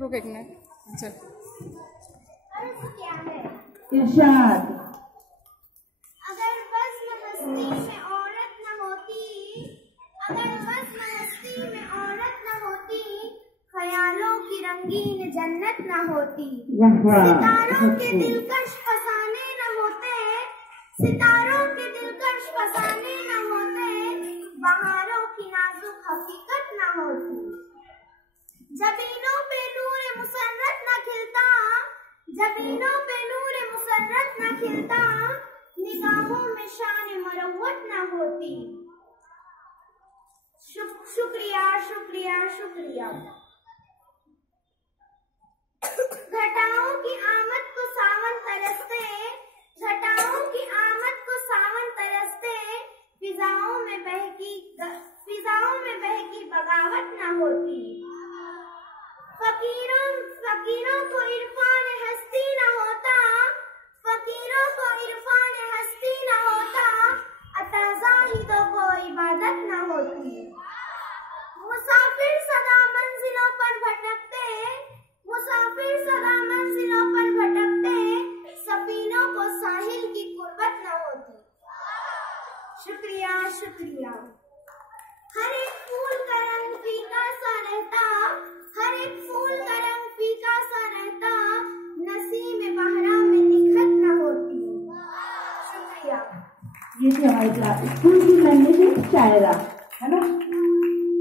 रुक एक मिनट। चल इरशाद। अगर वज़्न हस्ती में औरत न होती, अगर वज़्न हस्ती में औरत न होती, ख्यालों की रंगीन जन्नत न होती। सितारों के दिलकश फसाने न होते, सितारों के दिलकश फसाने न होते, बहारों की नाजुक हकीकत न होती। जबीनों पे नूर मुसर्रत न खिलता, जबीनों पे नूर मुसर्रत न खिलता, निगाहों में शान मरवत न होती। शुक्रिया शुक्रिया शुक्रिया। घटाओं की आमद को सावन तरसते, घटाओं की आमद को सावन तरसते, फिजाओं में बहकी बगावत न होती। फकीरों को इरफान हस्ती न होता, फकीरों को इरफान हस्ती न होता, अता ज़ाहिदों को इबादत न होती। मुसाफिर सदा मंजिलों पर भटकते, मुसाफिर सदा मंजिलों पर भटकते, सफीनों को साहिल की कुर्बत न होती। शुक्रिया शुक्रिया। हर एक फूल का रंग फीका सा रहता, हर एक फूल का रंग फीका सा रहता, नसीम बहरा में निखत न होती। शुक्रिया। ये थी हमारी क्लास स्कूल की लैंग्वेज शायरा।